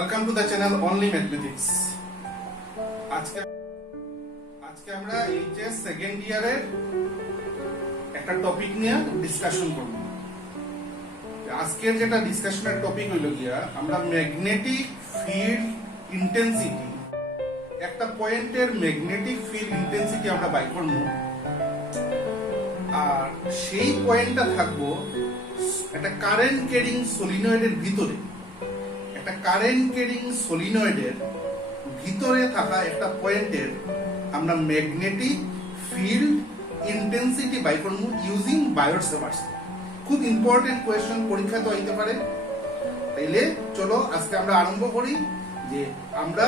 Welcome to the channel only mathematics. আজকে আমরা HS second ইয়ারের একটা টপিক নিয়ে ডিসকাশন করব। আজকের যেটা ডিসকাশনের টপিক হইল গিয়া আমরা ম্যাগনেটিক ফিল্ড ইন্টেন্সিটি, একটা পয়েন্টের ম্যাগনেটিক ফিল্ড ইন্টেন্সিটি আমরা বাই করব, আর সেই পয়েন্টটা থাকবো একটা কারেন্ট ক্যারিং সলিনয়েডের ভিতরে। একটা কারেন্ট ক্যারিং সলিনয়েডের ভিতরে থাকা একটা পয়েন্টের আমরা ম্যাগনেটিক ফিল্ড ইন্টেন্সিটি বাই করব ইউজিং বায়োট-সাভার্টস। খুব ইম্পর্টেন্ট কোয়েশ্চন, পরীক্ষা তো হইতে পারে। তাইলে চলো আজকে আমরা আরম্ভ করি যে আমরা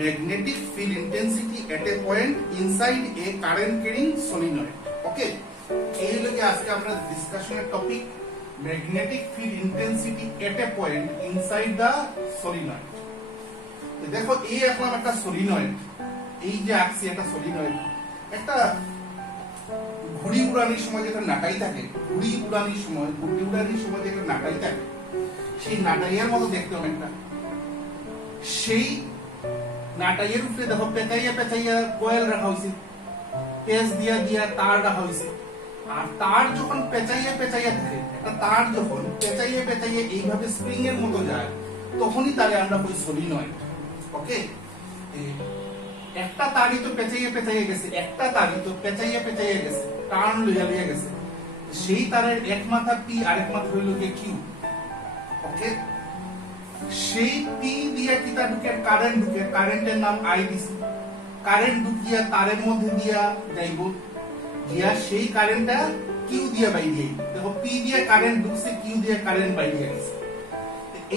magnetic field intensity at a point inside a current carrying solenoid. Okay, এই হলো কি আজকে আমরা ডিসকাশনের topic, magnetic field intensity at a point inside the solenoid. দেখো এই এখন একটা সলিনয়েড, এই যে আঁকছি একটা সলিনয়েড, একটা ঘুড়ি উড়ানির সময় যেটা নাটাই থাকে, ঘুড়ি উড়ানির সময় যেটা নাটাই থাকে, সেই নাটাইয়ের মতো দেখতে অনেকটা। সেই নাটাইয়ের উপরে দেখো পেঁচাইয়া পেঁচাইয়া কয়েল রাখা হয়েছে, পেঁচ দিয়া দিয়া তার রাখা হয়েছে। আর তার যখন পেঁচাইয়া পেঁচাইয়া থাকে, একটা তার যখন পেঁচাইয়া পেঁচাইয়া এইভাবে স্প্রিং এর মতো যায়, তখনই তারে আমরা কই সলিনয়েড। ওকে, একটা তারই তো পেঁচাইয়া পেঁচাইয়া গেছে, একটা তারই তো পেঁচাইয়া পেঁচাইয়া গেছে, টার্ন লইয়া লইয়া গেছে। সেই তারের এক মাথা পি আর এক মাথা হইল কে কিউ। ওকে, সেই পি দিয়া কি তার ঢুকে কারেন্ট ঢুকে, কারেন্টের নাম আই দিছি। কারেন্ট ঢুকিয়া তারের মধ্যে দিয়া যাইব, গিয়া সেই কারেন্টটা কিউ দিয়া বাইরে। দেখো পি দিয়ে কারেন্ট ঢুকছে, কিউ দিয়ে কারেন্ট বাইরে গেছে।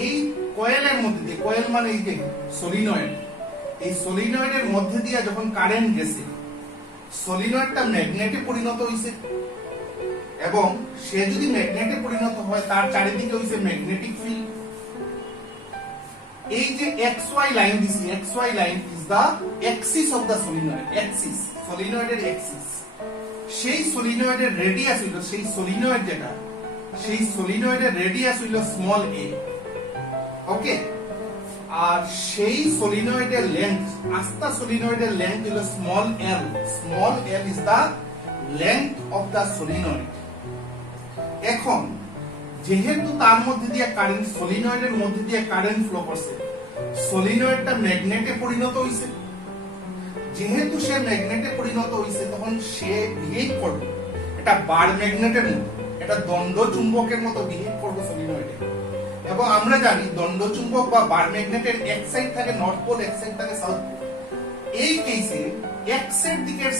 এই কয়েলের মধ্যে দিয়ে, কয়েল মানে এই যে সলিনয়েড, এই সলিনয়েডের মধ্যে দিয়ে যখন কারেন্ট গেছে, সলিনয়েডটা ম্যাগনেটে পরিণত হইছে। এবং সে যদি ম্যাগনেটে পরিণত হয়, তার চারিদিকে হইছে ম্যাগনেটিক ফিল্ড। এই যে এক্স ওয়াই লাইন দিছি, x y line is the axis of the solenoid, axis সলিনয়েডের অ্যাক্সিস। সেই সলিনয়েডের রেডিয়াস হইল, সেই সলিনয়েড যেটা, সেই সলিনয়েডের রেডিয়াস হইল স্মল এ। ওকে, আর সেই সলিনয়েডের লেন্থ, আস্তা সলিনয়েডের লেন্থ হইল small L. Small L is the length of the solenoid. এখন যেহেতু তার মধ্যে দিয়ে কারেন্ট, সলিনয়েডের মধ্যে দিয়ে কারেন্ট ফ্লো করছে, সলিনয়েডটা ম্যাগনেটে পরিণত হইছে। যেহেতু সে ম্যাগনেটে পরিণত হইছে, তখন সে বিহেভ করবে এটা বার ম্যাগনেটের মতো, এটা দণ্ড চুম্বকের মতো বিহেভ করবে সলিনয়েডে। এবং আমরা জানি দণ্ড চুম্বক বা বার ম্যাগনেটের এক সাইড থাকে নর্থ পোল, এক সাইড থাকে সাউথ পোল। এই কেসে এক্স এর দিকের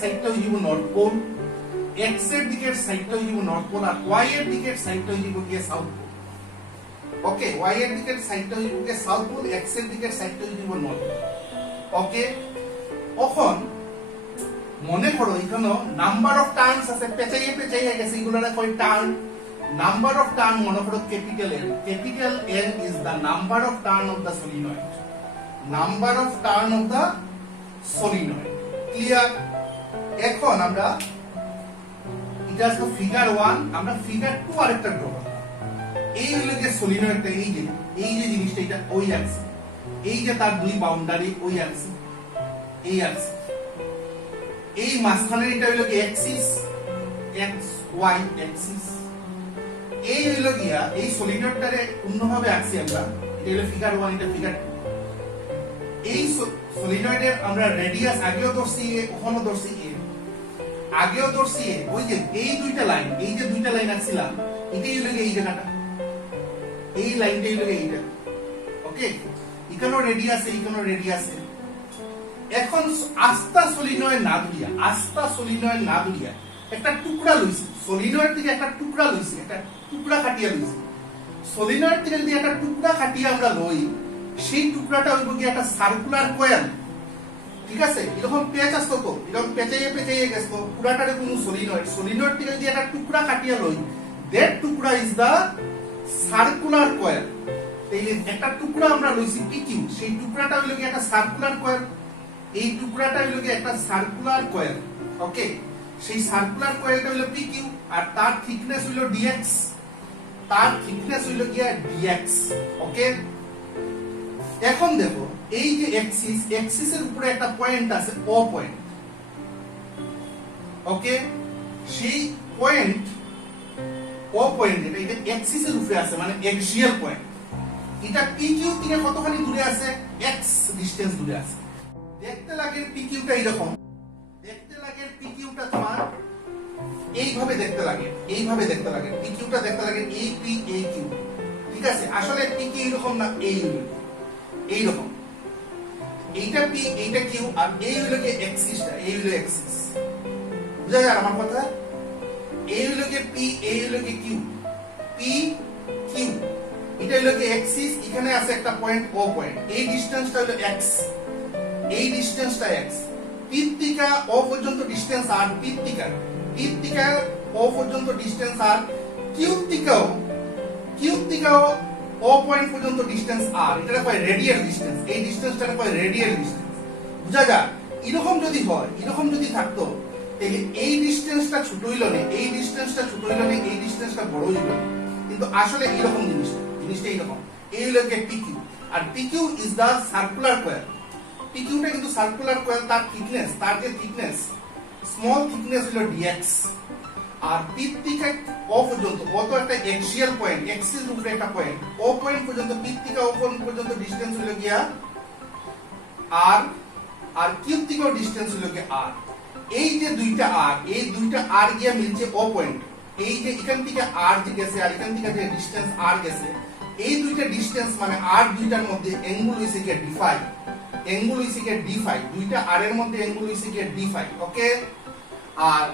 সাইডটা হইব নর্থ পোল, এক্স এর দিকের সাইডটা হইব নর্থ পোল, আর ওয়াই এর দিকের সাইডটা হইব গিয়ে সাউথ পোল। ওকে, ওয়াই এর দিকের সাইডটা হইব গিয়ে সাউথ পোল, এক্স এর দিকের সাইডটা হইব নর্থ পোল। ওকে, এখন মনে করো এখানে নাম্বার অফ টার্নস আছে, পেঁচাইয়া পেঁচাইয়া গেছে, এগুলোরা কয় টার্ন। নাম্বার অফ টার্ন মনে করো capital N. Capital N is the number of turn of the solenoid. Number of turn of the solenoid. Clear? এখন আমরা এটা আছে ফিগার 1, আমরা ফিগার 2 আরেকটা ড্র করব। এই হলো যে সলিনয়েডটা, এই যে জিনিসটা, এটা ওই আছে, এই যে তার দুই বাউন্ডারি ওই আছে, এই আছে, এই মাঝখানের এটা হইল কি অ্যাক্সিস, এক্স ওয়াই অ্যাক্সিস। এই হইল গিয়া এই সলিনয়েডটারে অন্যভাবে আঁকছি আমরা, এটা হলো ফিগার 1, এটা ফিগার 2। এই সলিনয়েডের আমরা রেডিয়াস আগেও ধরছি এ, ওখানেও ধরছি এ, আগেও ধরছি এ। ওই যে এই দুইটা লাইন, এই যে দুইটা লাইন আঁকছিলাম, এটাই হইল এই জায়গাটা, এই লাইনটাই হইল এইটা। ওকে, এখানেও রেডিয়াস, এইখানেও রেডিয়াস। এখন আস্তা সলিনয়েড না দুরিয়া একটা টুকরা লইছি, সলিনয়েড থেকে একটা টুকরা লইছি, একটা টুকরা কাটিয়া লইছি। সলিনয়েড থেকে যদি একটা টুকরা কাটিয়ে আমরা লই, সেই টুকরাটা হইব কি একটা সার্কুলার কয়েল। ঠিক আছে, এরকম পেঁচ আসতো, তো এরকম পেঁচাইয়ে পেঁচাইয়ে গেছে, পুরাটারে কোনো সলিনয়েড থেকে যদি একটা টুকরা কাটিয়া লই, দ্যাট টুকরা ইজ দা সার্কুলার কয়েল। এই একটা টুকরা আমরা লইছি পি কিউ, সেই টুকরাটা হইল কি একটা সার্কুলার কয়েল। এই টুকরাটা হইল কি একটা সার্কুলার কয়েল। ওকে, সেই সার্কুলার কয়েলটা হইল পি কিউ, আর তার থিকনেস হইল ডিএক্স, তার থিকনেস হইল কি ডিএক্স। ওকে, এখন দেখো এই যে এক্সিসের উপরে একটা পয়েন্ট আছে ও পয়েন্ট, ওকে, সেই পয়েন্ট ও পয়েন্ট এটা এক্সিসের উপরে আছে মানে এক্সিয়াল পয়েন্ট। এটা PQ থেকে কতখানি দূরে আছে? x ডিসটেন্স দূরে আছে। দেখতে লাগে PQটা এরকম, দেখতে লাগে PQটা তোমার এইভাবে দেখতে লাগে, এইভাবে দেখতে লাগে, PQটা দেখতে লাগে AP AQ, ঠিক আছে? আসলে PQ এরকম না, এইরকম, এইটা P এইটা Q আর এই হলো কি এক্সিসটা, এই হলো এক্সিস। বুঝা যায় আমার কথা? এই হলো কি P, এই হলো কি Q, P Q, এটা হলো কি এক্সিস, এখানে আছে একটা পয়েন্ট ও পয়েন্ট, এই ডিসটেন্সটা হলো x, এই ডিসটেন্সটা x, পিত্তিকা ও পর্যন্ত ডিসটেন্স আর, পিত্তিকা ও পর্যন্ত ডিসটেন্স আর, কিউতিকাও ও পয়েন্ট পর্যন্ত ডিসটেন্স আর, এটা কয় রেডিয়াল ডিসটেন্স, এই ডিসটেন্সটা কয় রেডিয়াল ডিসটেন্স। বুঝা যায়? এরকম যদি হয়, এরকম যদি থাকতো তাহলে এই ডিসটেন্সটা ছোট হইল না, এই ডিসটেন্সটা ছোট হইল না, এই ডিসটেন্সটা বড় হইল না, কিন্তু আসলে এরকম জিনিসটা এইরকম। এই হলো PQ, আর PQ is the circular coil. PQটা কিন্তু সার্কুলার কয়েল, তার থিকনেস, তার যে থিকনেস, স্মল থিকনেস হলো dx, আর পিত্তিকা ও পর্যন্ত, ও তো একটা এক্সিয়াল পয়েন্ট, এক্সিস উপরে একটা পয়েন্ট, ও পয়েন্ট পর্যন্ত, পিত্তিকা ও পয়েন্ট পর্যন্ত ডিসটেন্স হলো গিয়া r, আর কিউতিকাও ডিসটেন্স হলো গিয়া r। এই যে দুইটা r, এই দুইটা r গিয়া মিলছে ও পয়েন্ট, এই যে এখান থেকে r যে গেছে আর এখান থেকে যে ডিসটেন্স r গেছে, এই দুইটা ডিসটেন্স মানে r দুইটার মধ্যে অ্যাঙ্গেল হইছে কি d5, অ্যাঙ্গেল হইছে কি d5, দুইটা r এর মধ্যে অ্যাঙ্গেল হইছে কি d5, ওকে। আর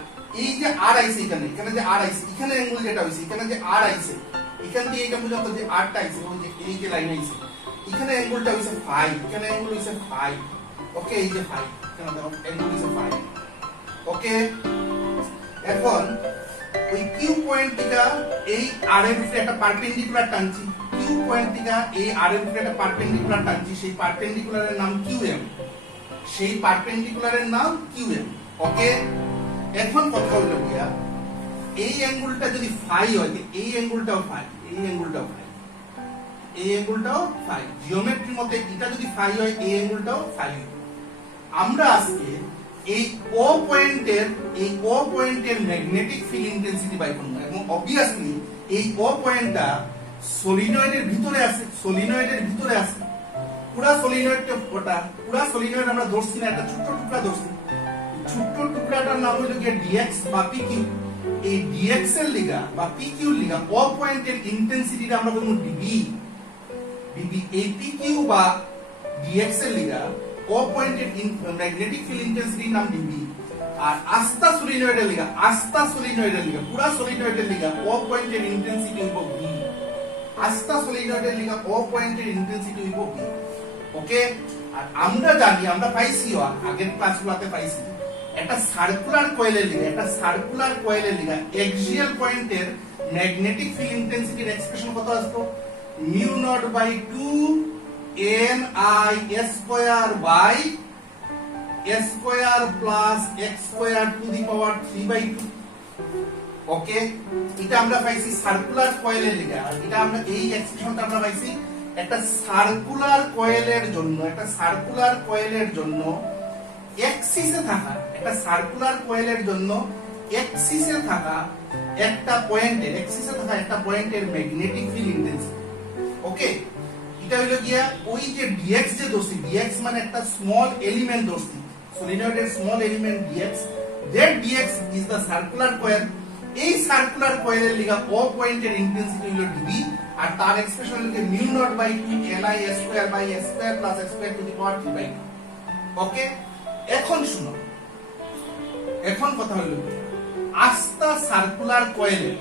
এই যে r আইছে এখানে, এখানে যে r আইছে, এখানে অ্যাঙ্গেল যেটা হইছে, এখানে যে r আইছে, এখান থেকে এখান পর্যন্ত যে r টা আইছে, ওই যে এই যে লাইন আইছে, এখানে অ্যাঙ্গেলটা হইছে phi, এখানে অ্যাঙ্গেল হইছে phi, ওকে, এই যে phi, এখানে দেখো অ্যাঙ্গেল হইছে phi, ওকে। এখন ওই Q পয়েন্ট থেকে এই r এর উপরে একটা পারপেন্ডিকুলার টানছি, Q পয়েন্ট থেকে এই r এর উপরে একটা পারপেন্ডিকুলার টানছি, সেই পারপেন্ডিকুলারের নাম QM, সেই পারপেন্ডিকুলারের নাম QM, ওকে। এখন কথা হলো গিয়া এই অ্যাঙ্গেলটা যদি phi হয়, এই অ্যাঙ্গেলটাও phi, এই অ্যাঙ্গেলটাও phi, এই অ্যাঙ্গেলটাও phi, জিওমেট্রির মতে এটা যদি phi হয়, এই অ্যাঙ্গেলটাও phi। আমরা আজকে এই ও পয়েন্টের ম্যাগনেটিক ফিল্ড ইন্টেন্সিটি বাই করব, এবং অবভিয়াসলি এই ও পয়েন্টটা সলিনয়েডের ভিতরে আছে, সলিনয়েডের ভিতরে আছে, পুরা সলিনয়েডটা ওটা, পুরা সলিনয়েড আমরা ধরছি না, একটা ছোট টুকরা ধরছি, ছোট টুকরাটার নাম হলো কি dx বা pq। এই dx এর লিগা বা pq এর লিগা ও পয়েন্টের ইন্টেন্সিটিটা আমরা বলবো db, এই pq বা dx এর লিগা ও পয়েন্টের ম্যাগনেটিক ফিল্ড ইন্টেন্সিটির নাম db। আর আস্থা সলিনয়েডের লিগা, পুরা সলিনয়েডের লিগা ও পয়েন্টের ইন্টেন্সিটি হইব b, আস্থা সলিনয়েডের লিগা ও পয়েন্টের ইন্টেন্সিটি হইব b, ওকে। আর আমরা জানি, আমরা পাইছি আগের ক্লাসগুলোতে পাইছি, একটা সার্কুলার কয়েলের লিগা এক্সিয়াল পয়েন্টের ম্যাগনেটিক ফিল্ড ইন্টেন্সিটির এক্সপ্রেশন কত আসতো? Mu naught by 2 ni square by square plus x square to the power 3/2, okay. এটা আমরা পাইছি সার্কুলার কয়েলের লিগা, আর এটা আমরা এই এক্সপ্রেশনটা আমরা পাইছি একটা সার্কুলার কয়েলের জন্য, একটা সার্কুলার কয়েলের জন্য এক্সিসে থাকা, একটা সার্কুলার কয়েলের জন্য এক্সিসে থাকা একটা পয়েন্টের ম্যাগনেটিক ফিল্ড ইন্টেন্সিটি, ওকে। এটা হলো গিয়া ওই যে dx যে ধরছি, dx মানে একটা স্মল এলিমেন্ট ধরছি, সলিনয়েডের small element dx, that dx is the circular coil। এই সার্কুলার কয়েলের লিগা ও পয়েন্টের ইন্টেন্সিটি হলো dB, আর তার এক্সপ্রেশন হলো mu naught by 2 ni square by s square plus x square to the power 3/2, okay. এখন শুনো, এখন কথা হলো আস্থা সার্কুলার কয়েলের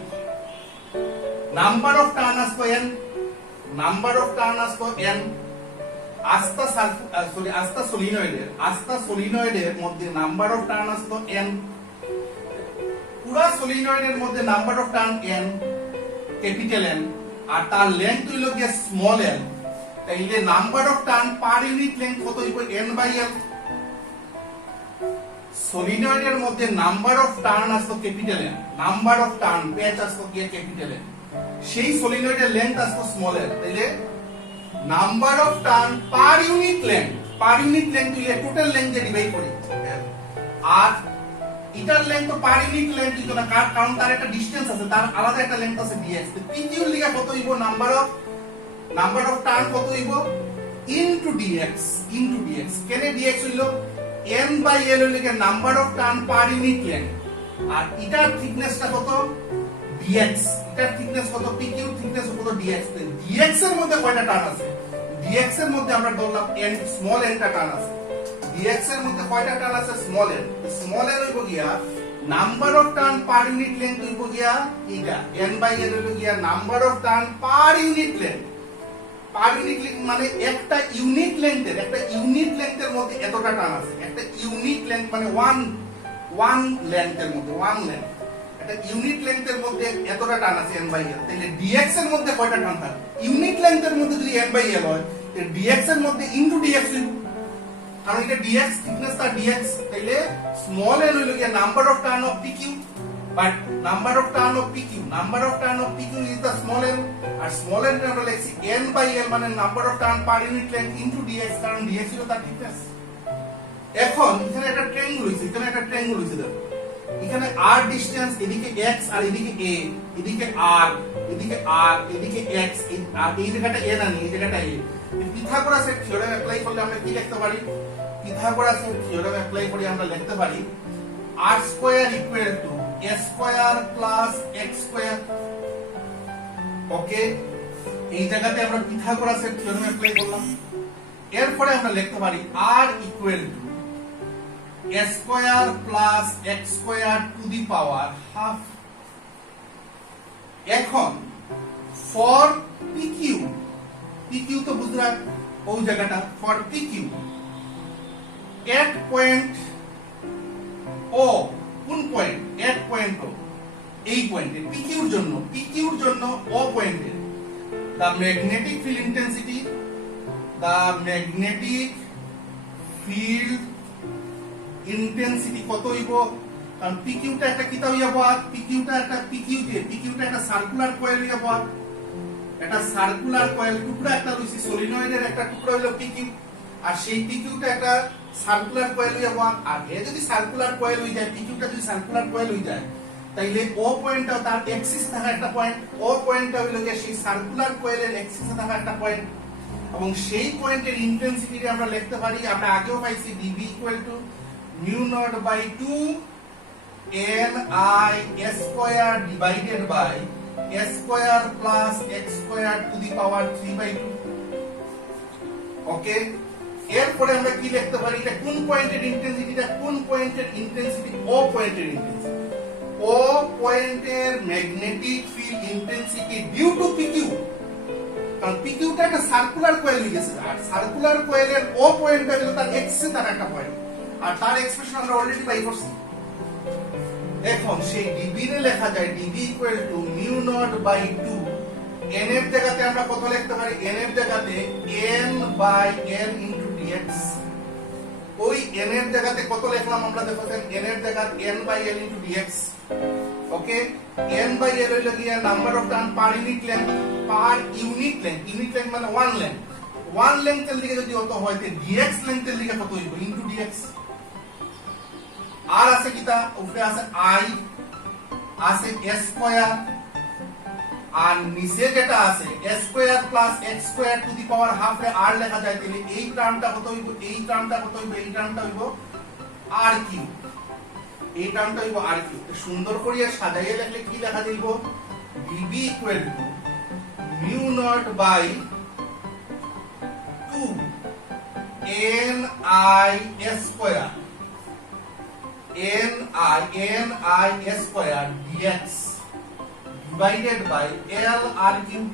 নাম্বার অফ টার্ন আসতো n, আস্থা সলিনয়েডের মধ্যে নাম্বার অফ টার্ন আসতো n, পুরা সলিনয়েডের মধ্যে number of turn n, capital N, আর তার লেন্থ হইল গিয়ে স্মল l, তাইলে number of turn per unit length কত হইব? n/l। সলিনয়েডের মধ্যে নাম্বার অফ টার্ন আসতো capital N, number of turn প্যাচ আসতো গিয়ে ক্যাপিটাল N, সেই সলিনয়েডের লেন্থ আসতো স্মল l, তাইলে number of turn per unit length দিলে টোটাল লেংথ দিয়ে ডিভাইড করি, আর এটার লেংথ তো পার ইউনিট লেংথ দিত না, কারণ তার একটা ডিসটেন্স আছে, তার আলাদা একটা লেংথ আছে dx। পিকিউ এর লিগা কত হইব, নাম্বার অফ টার্ন কত হইব ইনটু dx। কেন dx হইল n বাই l হইল number of turn per unit length, আর এটার থিকনেসটা কত dx, এটার থিকনেস কত pq থিকনেস কত dx। dx এর মধ্যে কয়টা টার্ন আছে, dx এর মধ্যে আমরা ধরলাম n স্মল n টা টার্ন আছে, dx এর মধ্যে কয়টা টার্ন আছে স্মল n হইব গিয়া number of turn per unit length হইব গিয়া এটা n বাই l হইব গিয়া number of turn per unit length. মানে একটা ইউনিট লেংথের মধ্যে এতটা টার্ন আছে, একটা ইউনিট লেংথ মানে ওয়ান লেংথের মধ্যে একটা ইউনিট লেংথের মধ্যে এতটা টার্ন আছে n বাই l। তাহলে dx এর মধ্যে কয়টা টার্ন থাকে, ইউনিট লেংথের মধ্যে যদি n বাই l হয় তাহলে dx এর মধ্যে ইনটু dx হইব, কারণ এটা dx থিকনেস তার dx। তাহলে স্মল n হইল কি number of turn of pq, but number of turn of pq is the small n, আর স্মল n আমরা লিখছি n বাই l মানে number of turn per unit length into dx, কারণ dx হলো তার thickness. এখন এখানে একটা ট্রায়াঙ্গেল হইছে, দেখো এখানে r ডিসটেন্স, এদিকে x আর এদিকে a, এদিকে r এদিকে x, আর এই জায়গাটা a না, এই জায়গাটা a। পিথাগোরাসের থিওরেম অ্যাপ্লাই করলে আমরা কি লিখতে পারি, পিথাগোরাসের থিওরেম অ্যাপ্লাই করে আমরা লিখতে পারি r square equal to a square plus x square. Okay, এই জায়গাতে আমরা পিথাগোরাসের থিওরেম অ্যাপ্লাই করলাম। এরপরে আমরা লিখতে পারি r equal to a square plus x square to the power half. এখন ফর pq তো বুঝলাম ওই জায়গাটা, ফর pq এট পয়েন্ট ও, কোন পয়েন্ট, এট পয়েন্ট ও, এই পয়েন্টে pqর জন্য ও পয়েন্টে the magnetic field intensity কত হইব, কারণ pqটা একটা কিতা হইয়া বল, pqটা একটা সার্কুলার কয়েল হইয়া বল, একটা সার্কুলার কয়েল টুকরা একটা রইছে, সলিনয়েডের একটা টুকরা হইলো pq, আর সেই pqটা একটা সার্কুলার কয়েল হইয়া বল। আর এ যদি সার্কুলার কয়েল হই যায়, pqটা যদি সার্কুলার কয়েল হই যায়, তাইলে ও পয়েন্টটাও তার এক্সিস থাকা একটা পয়েন্ট, ও পয়েন্টটা হইলো যে সেই সার্কুলার কয়েলের এক্সিসে থাকা একটা পয়েন্ট, এবং সেই পয়েন্টের ইন্টেন্সিটি আমরা লিখতে পারি, আমরা আগেও পাইছি dv equal to mu naught by 2 ni s square divided by s square plus x square to the power 3/2। ওকে, এরপরে আমরা কি লিখতে পারি, এটা কোন পয়েন্টের ইন্টেন্সিটি, ও পয়েন্টের ইন্টেন্সিটি, ও পয়েন্টের magnetic field intensity due to pq, কারণ pqটা একটা সার্কুলার কয়েল হয়ে গেছে, আর সার্কুলার কয়েলের ও পয়েন্টটা হলো তার এক্সে তার একটা পয়েন্ট, আর তার এক্সপ্রেশন আমরা অলরেডি বাই করছি। এখন সেই dv রে লেখা যায় dv equal to mu naught by 2, n এর জায়গাতে আমরা কত লিখতে পারি, n এর জায়গাতে n by l into dx। ওই n এর জায়গাতে কত লিখলাম আমরা, দেখো n এর জায়গাতে n by l into dx। Okay, n by l হইল গিয়া number of turn per unit length মানে ওয়ান লেংথের দিকে যদি অত হয় তে dx লেংথের দিকে কত হইব ইনটু dx। আর আছে কিটা, উপরে আছে i, আছে s স্কয়ার, আর নিচে যেটা আছে s square plus x square to the power half A r লেখা যায়, তাহলে এই টার্মটা কত হইব, এই টার্মটা হইব r কিউব, এই টার্মটা হইব r কিউব। সুন্দর করিয়া সাজাইয়া লিখলে কি লেখা যাইব, dv equal to mu naught by 2 ni s square ni s square dx divided by l r cube।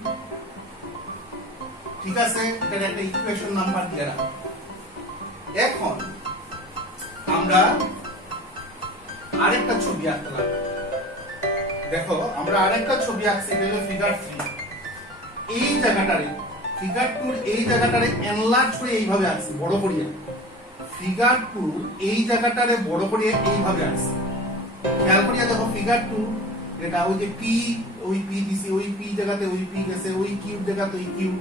ঠিক আছে, এটা একটা ইকুয়েশন নাম্বার দিয়ে রাখো। এখন আমরা আরেকটা ছবি আঁকতে লাগবে, দেখো আমরা আরেকটা ছবি আঁকছি, এটা হলো ফিগার 3। এই জায়গাটারে ফিগার 2 এই জায়গাটারে এনলার্জ করে এইভাবে আঁকছি, বড় করিয়া। ফিগার 2 এই জায়গাটারে বড় করিয়া এইভাবে আঁকছি, খেয়াল করিয়া দেখো ফিগার 2 এটা ওই যে p, ওই p দিছি, ওই p জায়গাতে ওই p গেছে, ওই কিউব জায়গাতে ওই কিউব।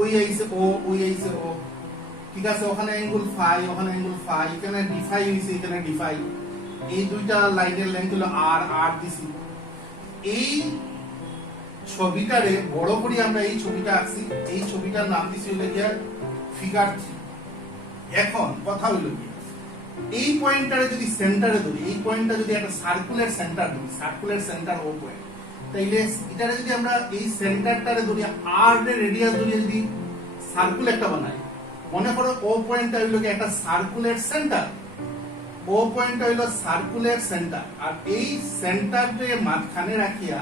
ওই আইছে ও, ওই আইছে ও, ঠিক আছে, ওখানে অ্যাঙ্গেল ফাই, ওখানে অ্যাঙ্গেল ফাই, এখানে ডি ফাই হইছে, এখানে ডি ফাই, এই দুইটা লাইনের লেংথ হলো আর, আর দিছি। এই ছবিটারে বড় করে আমরা এই ছবিটা আঁকছি, এই ছবিটার নাম দিছি হলো গিয়া ফিগার 3। এখন কথা হইলো কি, এই পয়েন্টটারে যদি সেন্টারে ধরি, এই পয়েন্টটা যদি একটা সার্কুলার সেন্টার ধরি, সার্কুলার সেন্টার ও পয়েন্ট, তাইলে এটারে যদি আমরা এই সেন্টারটারে ধরি আর এর রেডিয়াস ধরি, যদি সার্কুল একটা বানাই, মনে করো ও পয়েন্টটা হইলো কি একটা সার্কুলার সেন্টার, ও পয়েন্টটা হইলো সার্কুলার সেন্টার, আর এই সেন্টারকে মাঝখানে রাখিয়া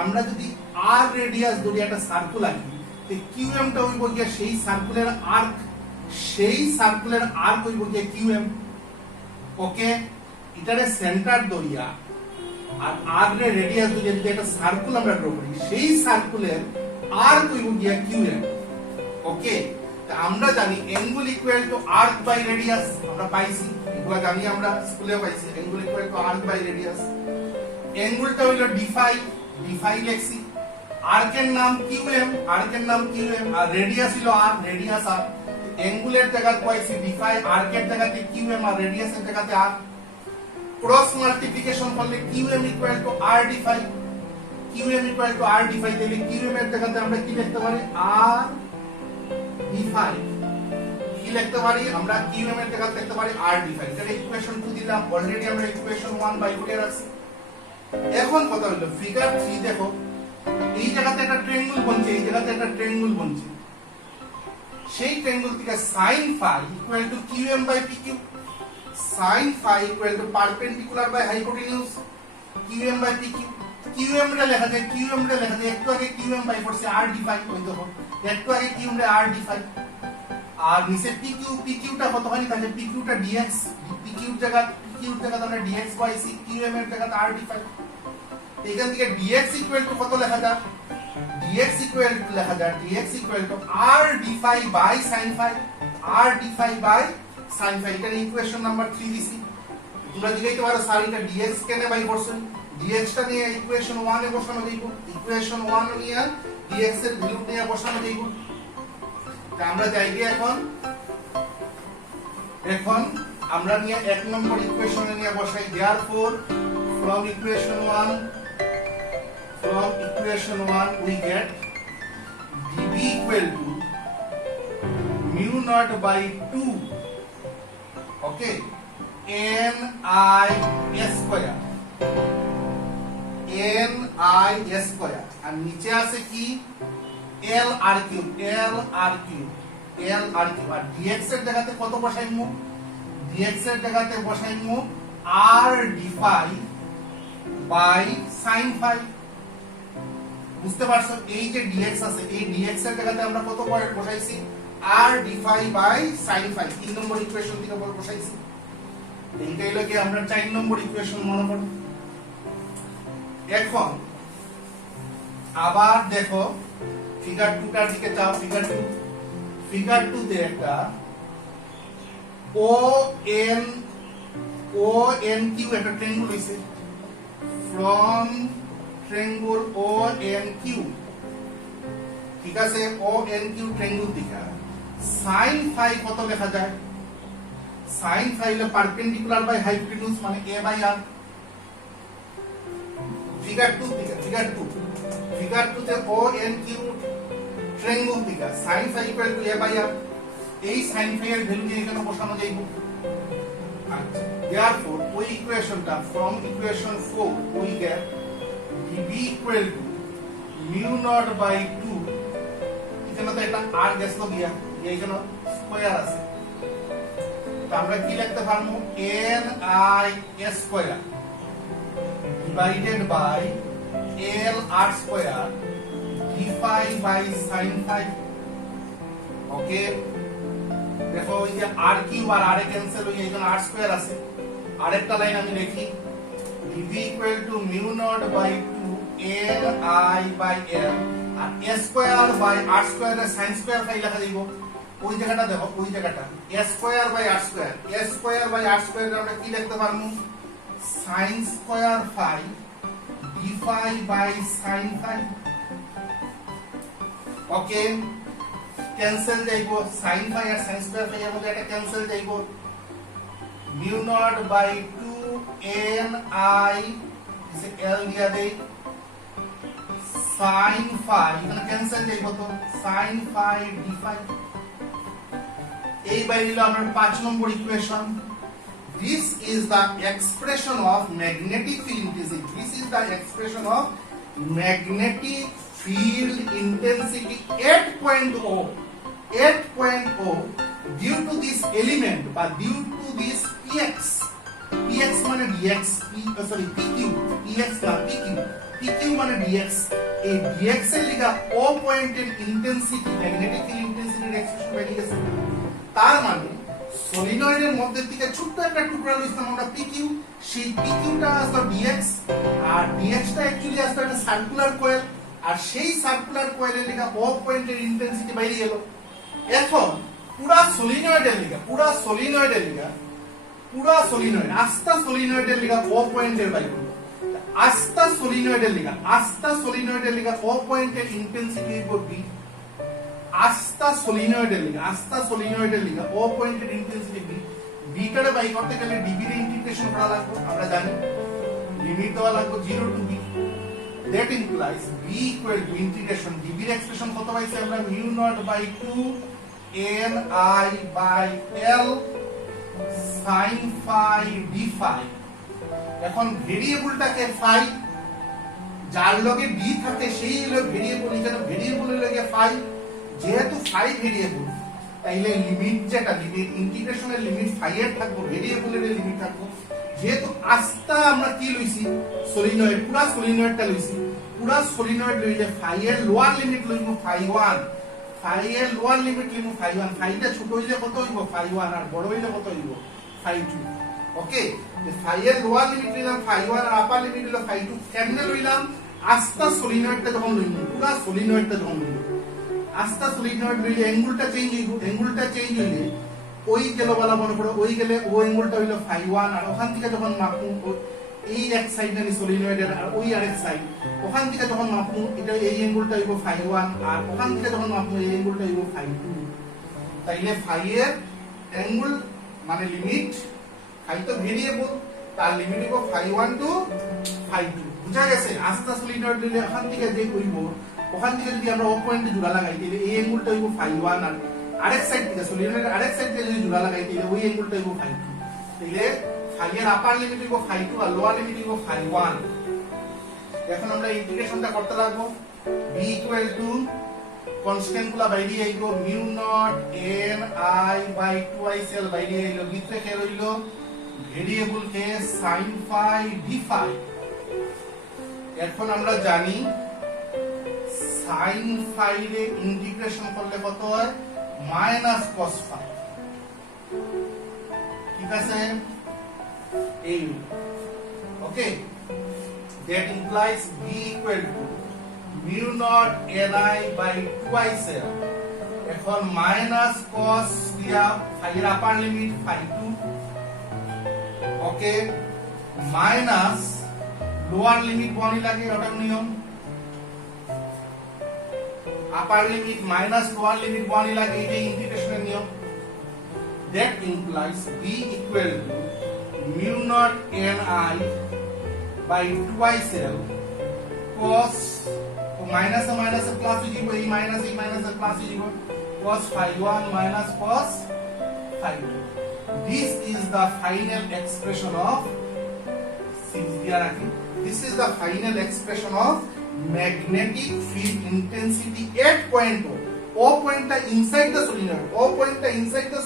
আমরা যদি আর রেডিয়াস ধরি একটা সার্কুল আঁকি, তে কিউএমটা হইব গিয়া সেই সার্কুলার আর্ক, সেই সার্কুলার আর্ক হইব গিয়া কিউএম। ওকে, এটারে সেন্টার ধরিয়া আর আর এর রেডিয়াস ধরিয়া যদি একটা সার্কুল আমরা ড্র করি, সেই সার্কুলের আর্ক হইব গিয়া কিউএম। ওকে, তা আমরা জানি angle equal to arc by radius, আমরা পাইছি, এগুলা জানি আমরা স্কুলে পাইছি, angle equal to arc by radius. অ্যাঙ্গেলটা হইলো ডি ফাই, ডি ফাই লিখছি, আর্কের নাম কিউএম, আর্কের নাম কিউএম, আর রেডিয়াস হলো আর, রেডিয়াস আর। অ্যাঙ্গুলের জায়গায় পাইছি ডি ফাই, আর্কের জায়গাতে কিউএম আর রেডিয়াসের জায়গাতে আর। ক্রস মাল্টিপ্লিকেশন করলে QM equal to R D phi, QM equal to R D phi, তাহলে কিউএম এর জায়গাতে আমরা কি লিখতে পারি, আর ডি ফাই। কি লিখতে পারি আমরা, কিউএম এর জায়গাতে লিখতে পারি আর ডি ফাই। এটা ইকুয়েশন 2 দিলাম, অলরেডি আমরা ইকুয়েশন 1 বাই করে রাখছি। এখন কথা হলো ফিগার 3 দেখো, এই জায়গাতে একটা ট্রায়াঙ্গেল বনছে, এই জায়গাতে একটা ট্রায়াঙ্গেল বনছে, সেই ট্রায়াঙ্গেল থেকে sin phi equal to qm by pq, sin phi equal to perpendicular by hypotenuse, qm by pq। qm রে লেখা যায়, qm রে লেখা যায়, একটু আগে qm বাই করছে r d phi, ওই দেখো একটু আগে qm রে r d phi, আর নিচে pq, pq টা কতখানি থাকে, pq টা dx, pq এর জায়গা, pq এর জায়গা আমরা dx বাই c, qm এর জায়গা r d phi। এখান থেকে dx ইকুয়াল টু কত লেখা যায়, dx ইকুয়াল টু লেখা যায়, dx equal to r d phi by sin phi, r d phi by sin phi। এটা ইকুয়েশন নাম্বার 3 দিছি। তোমরা জিজ্ঞাসা করতে পারো স্যার এটা dx কেন বাই করছেন, dx টা নিয়ে ইকুয়েশন 1 এ বসানো যাইব, ইকুয়েশন 1 নিয়ে dx এর ভ্যালু নিয়ে বসানো যাইব। তা আমরা যাই কি এখন আমরা নিয়ে 1 নম্বর ইকুয়েশনে নিয়ে বসাই। therefore from equation 1 we get dB equal to mu naught by 2, okay, ni square, ni square, আর নিচে আছে কি l r cube, l r cube, l r cube। আর dx এর জায়গাতে কত বসাইমু, dx এর জায়গাতে বসাইমু r d phi by sin phi। বুঝতে পারছো, এই যে dx আছে, এই dx এর জায়গাতে আমরা কত বসাইছি, r d phi by sin phi, 3 নম্বর ইকুয়েশন থেকে বসাইছি। এইটাই হলো কি আমরা 4 নম্বর ইকুয়েশন মনে করব। এখন আবার দেখো ফিগার 2 টার দিকে যাও, ফিগার 2 তে একটা o n q একটা ট্রায়াঙ্গেল হইছে, from triangle ONQ, ঠিক আছে, ONQ ট্রায়াঙ্গেল দিকা sin phi কত লেখা যায়, sin phi হলো পারপেন্ডিকুলার বাই হাইপোটেনিউস মানে a বাই r। ফিগার 2 দিকা, ফিগার 2 তে ONQ ট্রায়াঙ্গেল দিকা sin phi equal to a by r, এই sin phi এর ভ্যালু নিয়ে এখানে বসানো যাইব। আচ্ছা, therefore ওই ইকুয়েশনটা from equation 4 we get dB equal to mu naught by 2, এখানে তো এটা r গেছলো গিয়া, এইখানে স্কয়ার আছে, তো আমরা কি লিখতে পারবো, ni square divided by l r square d phi by sin phi। Okay, দেখো ওই যে r কিউব আর r এ ক্যান্সেল হয়ে এখানে r স্কয়ার আছে। আরেকটা লাইন আমি লিখি, dB equal to mu naught by 2 li by l, আর s square by r square এর sin স্কয়ার ফাই লেখা দিব। ওই জায়গাটা দেখো, ওই জায়গাটা s square by r square, s square by r square আমরা কি লিখতে পারবো, sin square phi d phi by sin phi। Okay, cancel যাইব, sin phi আর sin square phi এর মধ্যে একটা ক্যান্সেল যাইব, mu naught by 2 n I ইসে l দিয়া দেই, sin phi এখানে ক্যান্সেল যাইব, তো sin phi d phi। এই বাইরিলো আমরা 5 নম্বর equation. This is the expression of magnetic field intensity. This is the expression of magnetic field intensity 8.0 due to this element but due to this px মানে dx px না pq মানে dx, এই dx এর লিগা o পয়েন্টের intensity magnetic field ইন্টেন্সিটির expression বেরিয়ে গেছে। তার মানে সলিনয়েডের মধ্যে থেকে ছোট্ট একটা টুকরা লইছিলাম আমরা pq, সেই pqটা আসলে dx আর dxটা অ্যাকচুয়ালি আসলে একটা সার্কুলার কয়েল, আর সেই সার্কুলার কয়েলের লিগা o পয়েন্টের ইন্টেন্সিটি বেরিয়ে গেল। এখন পুরা সলিনয়েডের লিগা আস্থা সলিনয়েডের লিগা o পয়েন্টের বাইর করব। আস্থা সলিনয়েডের লিগা o পয়েন্টের ইন্টেন্সিটি হইব b। আস্থা সলিনয়েডের লিগা o পয়েন্টের ইন্টেন্সিটি b। বিটারে বাই করতে গেলে db এর ইন্টিগ্রেশন করা লাগবে, আমরা জানি লিমিট দেওয়া লাগবে 0 to b। that implies b equal to integration db এর এক্সপ্রেশন কত পাইছি আমরা, mu naught by 2 n I by l sin phi d phi। এখন ভেরিয়েবলটাকে phi যার লগে b থাকে সেই হলো ভেরিয়েবল, এখানে ভেরিয়েবলের লগে phi, যেহেতু phi ভেরিয়েবল তাইলে লিমিট যেটা লিমিট ইন্টিগ্রেশনের লিমিট phi এর থাকবে, ভেরিয়েবলের লিমিট থাকবে। যেহেতু আস্থা আমরা কি লইছি সলিনয়েড, পুরা সলিনয়েডটা লইছি, পুরা সলিনয়েড লইলে phi এর লোয়ার লিমিট লইব phi 1, phi এর লোয়ার লিমিট লইব phi 1, phiটা ছোট হইলে কত হইব phi 1 আর বড় হইলে কত হইব phi 2। ওকে, phi এর লোয়ার লিমিট লইলাম phi 1 আর আপার লিমিট হলো phi 2। কেমনে লইলাম, আস্থা সলিনয়েডটা যখন লইব, পুরা সলিনয়েডটা যখন লইব, আস্থা সলিনয়েড লইলে অ্যাঙ্গেলটা চেঞ্জ হইলে ওই গেল বলা মনে করো, ওই গেলে ও অ্যাঙ্গেলটা হইলো phi 1, আর ওখান থেকে যখন মাপু এই এক সাইড নানি সলিনয়েডের আর ওই আরেক সাইড, ওখান থেকে যখন মাপু এটা এই অ্যাঙ্গেলটা হইব phi 1 আর ওখান থেকে যখন মাপু এই অ্যাঙ্গেলটা হইব phi 2। তাইলে phi এর অ্যাঙ্গেল মানে লিমিট, phi তো ভেরিয়েবল, তার লিমিট হইব phi 1 to phi 2। বুঝা গেছে? আস্থা সলিনয়েড দিলে ওখান থেকে যে কইব, ওখান থেকে যদি আমরা ও পয়েন্টে জোড়া লাগাই তাহলে এই অ্যাঙ্গেলটা হইব phi 1 আর আরেক সাইড থেকে সলিনয়েডের আরেক সাইড থেকে যদি জোড়া লাগাই তাহলে ওই অ্যাঙ্গেলটা হইব phi 2। তাহলে phi এর আপার লিমিট হইব phi 2 আর লোয়ার লিমিট হইব phi 1। এখন আমরা ইন্টিগ্রেশনটা করতে লাগবো। b equal to কনস্ট্যান্ট গুলা বাইরে আইব, mu naught n I by 2i cell বাইরে আইলো, ভিতরে কে রইলো ভেরিয়েবল কে sin phi d phi। এখন আমরা জানি sin phi রে ইন্টিগ্রেশন করলে কত হয় মাইনাস cos phi। ঠিক আছে, এই ওকে, that implies b equal to mu naught ni by 2i cell। এখন মাইনাস cos দিয়া phi এর আপার লিমিট phi 2, ওকে, মাইনাস লোয়ার লিমিট বনি লাগে, ওটার নিয়ম আপার লিমিট মাইনাস লোয়ার লিমিট বনি লাগে, এই ইন্টিগ্রেশনের নিয়ম। that implies b equal to mu naught ni by 2i cell cos minus plus হয়ে যাব, এই মাইনাস প্লাস হয়ে যাব, cos phi 1 minus cos phi 2। this is the final expression of magnetic field intensity 8.0। O pointer inside the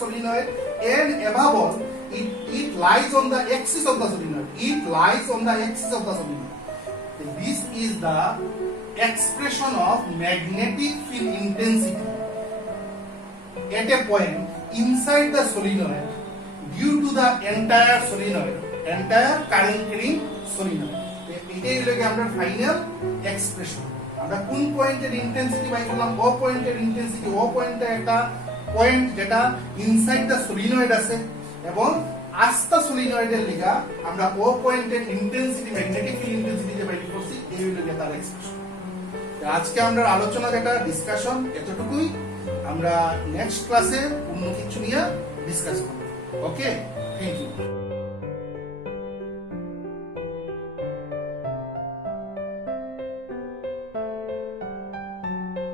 solenoid and above all it lies on the axis of the solenoid, this is the expression of magnetic field intensity at a point inside the solenoid due to the entire current carrying solenoid। এটাই হলো কি আমরা final expression. আমরা কোন পয়েন্টের intensity by করলাম, ও পয়েন্টের intensity, ও পয়েন্টটা একটা পয়েন্ট যেটা ইনসাইড দ্য সলিনয়েড আছে, এবং আস্থা সলিনয়েডের লিগা আমরা ও পয়েন্টের ইন্টেন্সিটি ম্যাগনেটিক ফিল্ড ইন্টেন্সিটি যে বাইর করছি, এই হলো তার এক্সপ্রেশন। আজকে আমরা আলোচনা যেটা ডিসকাশন এতটুকুই। আমরা নেক্সট ক্লাসে অন্য কিছু নিয়ে ডিসকাস করব। ওকে, থ্যাংক ইউ।